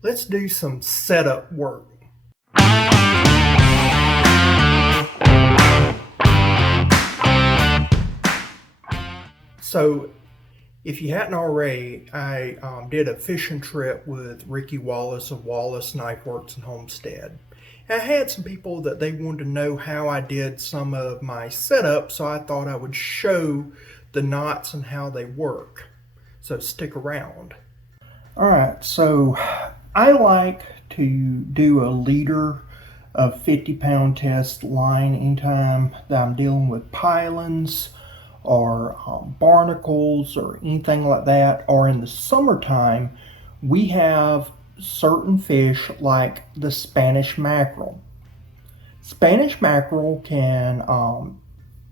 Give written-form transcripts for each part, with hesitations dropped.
Let's do some setup work. So if you hadn't already, I did a fishing trip with Ricky Wallace of Wallace Knife Works and Homestead. And I had some people that they wanted to know how I did some of my setup, so I thought I would show the knots and how they work. So stick around. Alright, so I like to do a leader of 50-pound test line anytime that I'm dealing with pilings or barnacles or anything like that. Or in the summertime, we have certain fish like the Spanish mackerel. Spanish mackerel can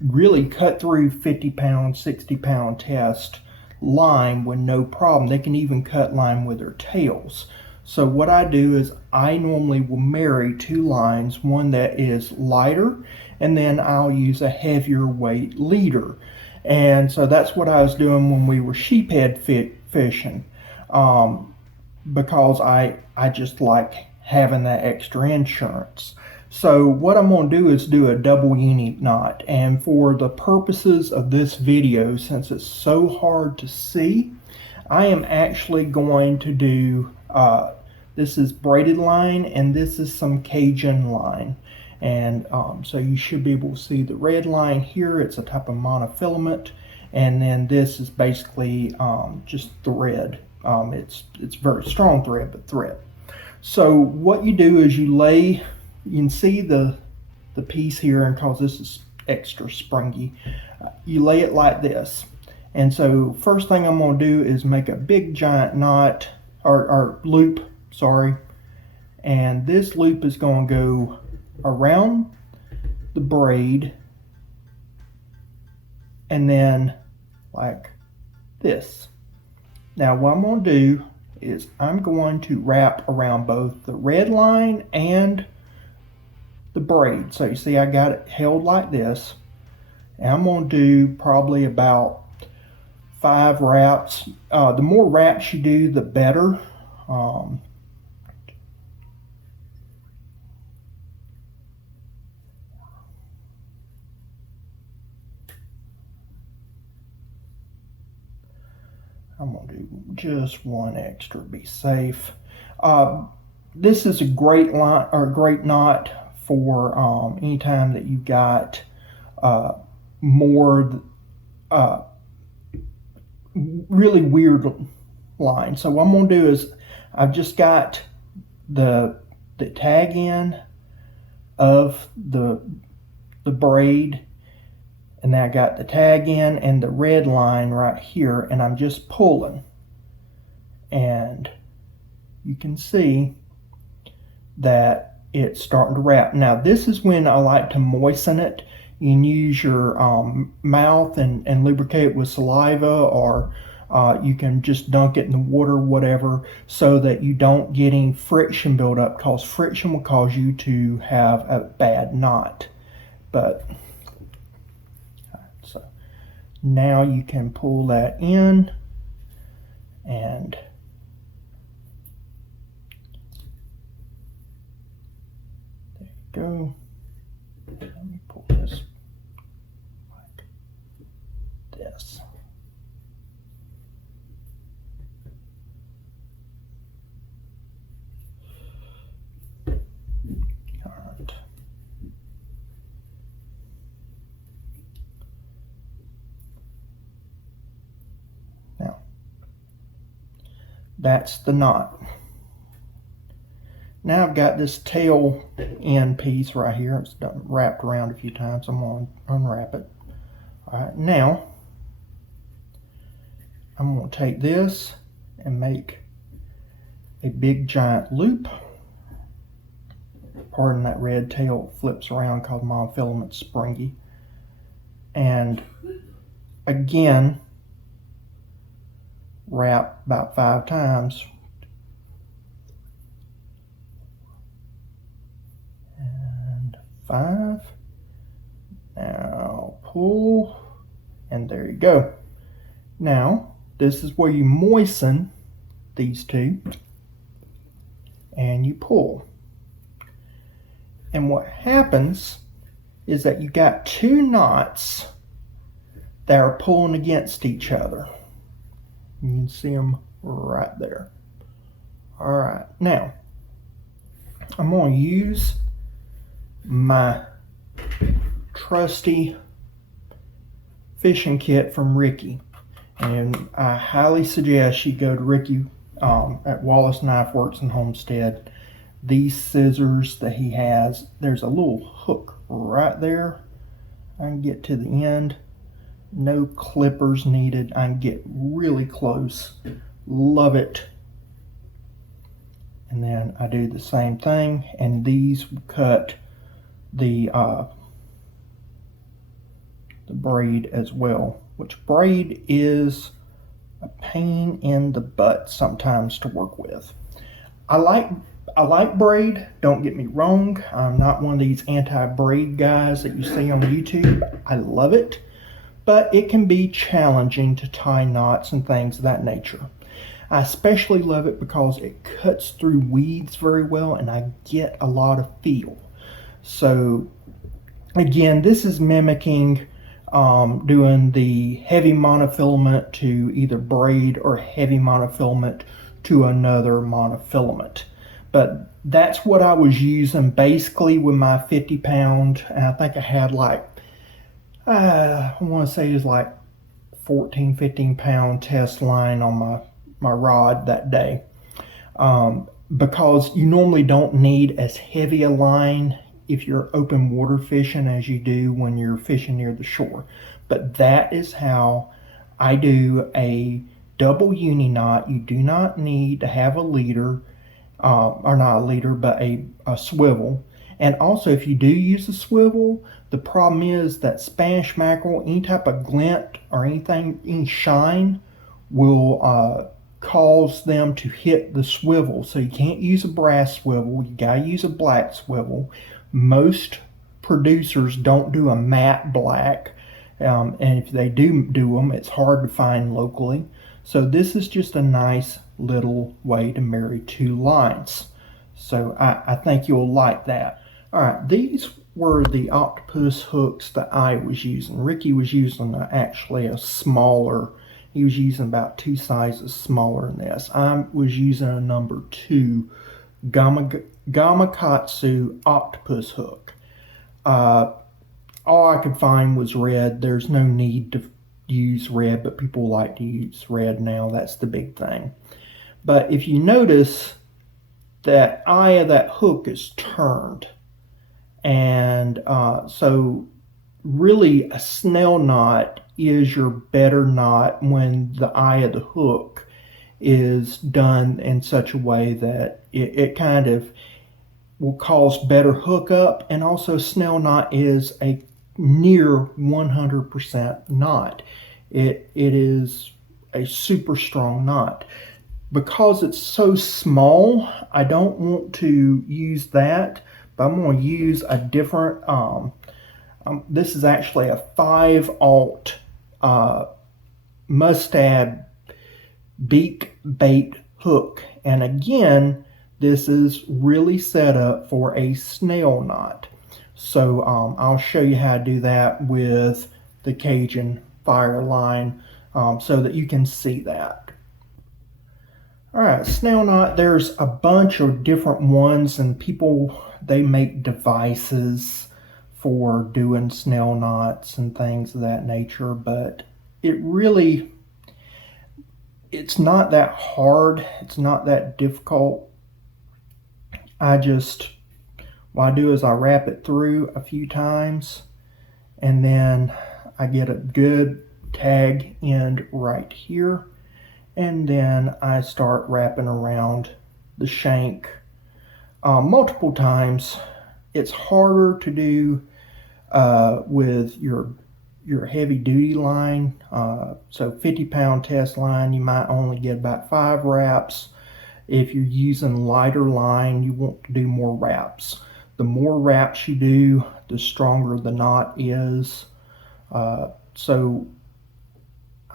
really cut through 50-pound, 60-pound test line with no problem. They can even cut line with their tails. So what I do is I normally will marry two lines, one that is lighter, and then I'll use a heavier weight leader. And so that's what I was doing when we were sheephead fishing, because I just like having that extra insurance. So what I'm going to do is do a double uni knot, and for the purposes of this video, since it's so hard to see, I am actually going to do this is braided line and this is some Cajun line. And so you should be able to see the red line here. It's a type of monofilament, and then this is basically just thread. It's very strong thread, but thread. So what you do is you lay, you can see the piece here, and because this is extra springy, you lay it like this. And so first thing I'm going to do is make a big giant knot or loop, sorry, and this loop is going to go around the braid and then like this. Now what I'm going to do is I'm going to wrap around both the red line and the braid. So you see I got it held like this, and I'm going to do probably about 5 wraps. The more wraps you do, the better. I'm going to do just one extra to be safe. This is a great line or great knot for anytime that you got more really weird line. So what I'm going to do is I've just got the tag end of the braid, and then I got the tag end and the red line right here, and I'm just pulling, and you can see that it's starting to wrap. Now this is when I like to moisten it. You can use your mouth and lubricate it with saliva, or you can just dunk it in the water, whatever, so that you don't get any friction build up, because friction will cause you to have a bad knot. But so now you can pull that in, and there you go. Let me pull this like this. All right. Now, that's the knot. Now I've got this tail end piece right here. It's done wrapped around a few times. I'm going to unwrap it. All right, now I'm going to take this and make a big giant loop. Pardon that red tail flips around because monofilament's springy. And again, wrap about 5 times. And 5. Now pull, and there you go. Now this is where you moisten these two. and you pull. And what happens is that you got two knots that are pulling against each other. You can see them right there. All right, now I'm going to use my trusty fishing kit from Ricky, and I highly suggest you go to Ricky at Wallace Knife Works in Homestead. These scissors that he has, there's a little hook right there. I can get to the end. No clippers needed. I can get really close. Love it. And then I do the same thing, and these cut the braid as well, which braid is a pain in the butt sometimes to work with. I like braid, don't get me wrong. I'm not one of these anti-braid guys that you see on YouTube. I love it, but it can be challenging to tie knots and things of that nature. I especially love it because it cuts through weeds very well, and I get a lot of feel. So again, this is mimicking doing the heavy monofilament to either braid or heavy monofilament to another monofilament. But that's what I was using basically with my 50 pound. And I think I had like, I want to say it was like 14, 15 pound test line on my rod that day. Because you normally don't need as heavy a line if you're open water fishing as you do when you're fishing near the shore. But that is how I do a double uni knot. You do not need to have a leader, or not a leader, but a swivel. And also, if you do use a swivel, the problem is that Spanish mackerel, any type of glint or anything, any shine, will cause them to hit the swivel. So you can't use a brass swivel. You gotta use a black swivel. Most producers don't do a matte black, and if they do them, it's hard to find locally. So this is just a nice little way to marry two lines. So I think you'll like that. All right, these were the octopus hooks that I was using. Ricky was using actually a smaller. He was using about 2 sizes smaller than this. I was using a number 2 Gamakatsu octopus hook. All I could find was red. There's no need to use red, but people like to use red now. That's the big thing. But if you notice, that eye of that hook is turned. And so really a snell knot is your better knot when the eye of the hook is done in such a way that it kind of will cause better hookup. And also snell knot is a near 100% knot. It is a super strong knot. Because it's so small, I don't want to use that, but I'm going to use a different, this is actually a 5/0 mustad beak bait hook. And again, this is really set up for a snail knot. So I'll show you how to do that with the Cajun fire line so that you can see that. All right, snail knot, there's a bunch of different ones, and people, they make devices for doing snail knots and things of that nature, but it's not that hard. It's not that difficult. What I do is I wrap it through a few times, and then I get a good tag end right here. And then I start wrapping around the shank multiple times. It's harder to do with your heavy duty line. So 50 pound test line, you might only get about 5 wraps. If you're using lighter line, you want to do more wraps. The more wraps you do, the stronger the knot is. So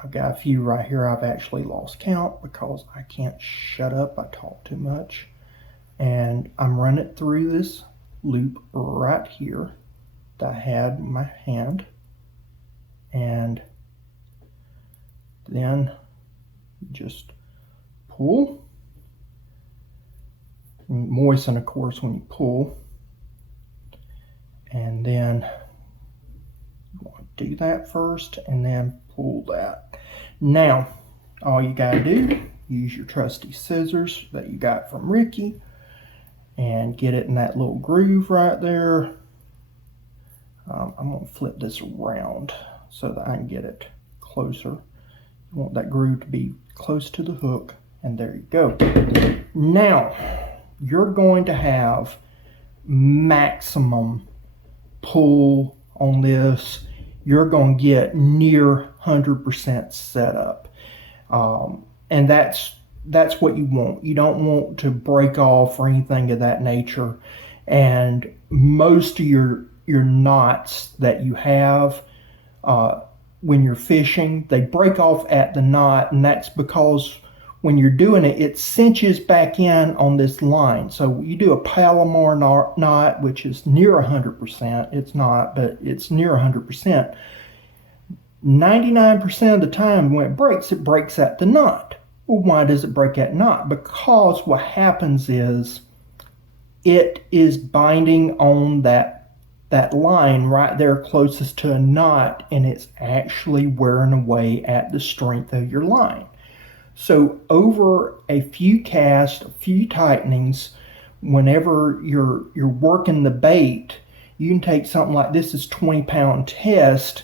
I've got a few right here. I've actually lost count because I can't shut up. I talk too much. and I'm running it through this loop right here that I had in my hand, and then just pull. Moisten, of course, when you pull, and then you want to do that first and then pull that. Now all you gotta do, use your trusty scissors that you got from Ricky and get it in that little groove right there. I'm gonna flip this around so that I can get it closer. You want that groove to be close to the hook, and there you go. Now you're going to have maximum pull on this. You're going to get near 100% setup, and that's what you want. You don't want to break off or anything of that nature. And most of your knots that you have when you're fishing, they break off at the knot, and that's because when you're doing it, it cinches back in on this line. So you do a Palomar knot, which is near 100%. It's not, but it's near 100%. 99% of the time when it breaks at the knot. Well, why does it break at knot? Because what happens is it is binding on that line right there closest to a knot, and it's actually wearing away at the strength of your line. So over a few casts, a few tightenings, whenever you're working the bait, you can take something like this is 20-pound test.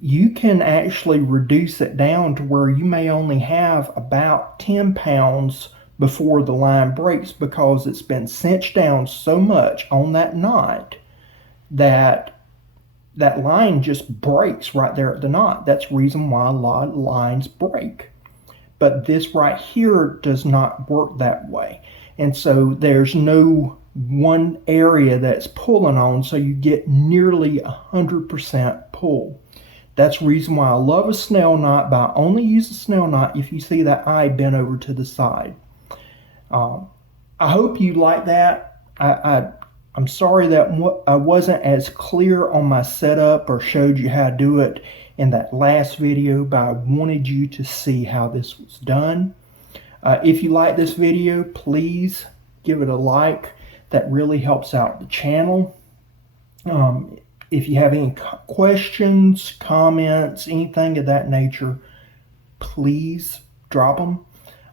You can actually reduce it down to where you may only have about 10 pounds before the line breaks, because it's been cinched down so much on that knot that that line just breaks right there at the knot. That's the reason why a lot of lines break. But this right here does not work that way. And so there's no one area that's pulling on, so you get nearly 100% pull. That's the reason why I love a snail knot, but I only use a snail knot if you see that eye bent over to the side. I hope you like that. I'm sorry that I wasn't as clear on my setup or showed you how to do it in that last video, but I wanted you to see how this was done. If you like this video, please give it a like. That really helps out the channel. If you have any questions, comments, anything of that nature, please drop them.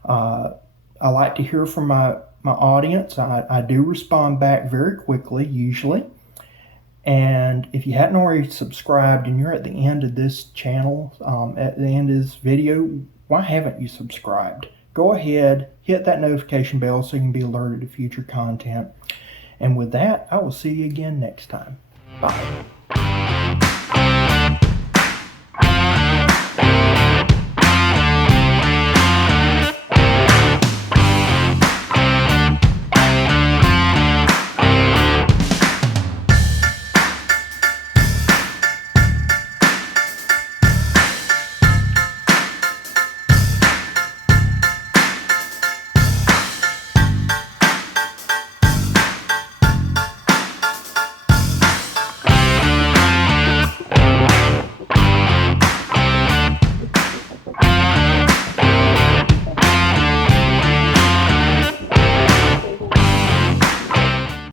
I like to hear from my audience. I do respond back very quickly, usually. And if you hadn't already subscribed and you're at the end of this channel, at the end of this video, why haven't you subscribed? Go ahead, hit that notification bell so you can be alerted to future content. And with that, I will see you again next time. Bye.